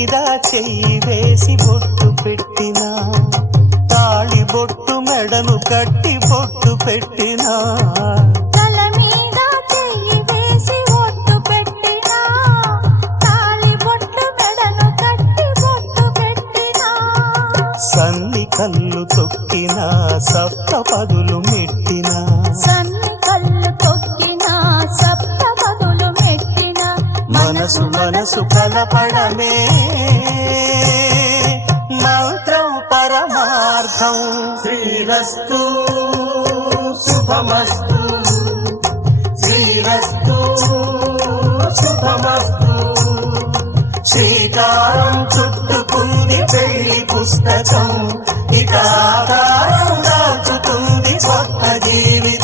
మీద చెయ్యి వేసి బొట్టు పెట్టినా, తాళి బొట్టు మెడను కట్టి బొట్టు పెట్టినా, తల మీద చెయ్యి వేసి బొట్టు పెట్టినా, తాళి బొట్టు మెడను కట్టి బొట్టు పెట్టినా, సన్ని కళ్ళు తొక్కినా సప్త పదులు మెట్టినా, సన్ని కళ్ళు తొక్కినా సప్త పదులు మెట్టినా, మనసు మనసు కలపడమే మంత్రం పరమార్థం. శ్రీరస్తు శుభమస్తు, శ్రీరస్తు శుభమస్తు. శ్రీకారం చుట్టుకుంది పెళ్లి పుస్తకం, ఇక ఆకారం దాచుతుంది కొత్త జీవితం.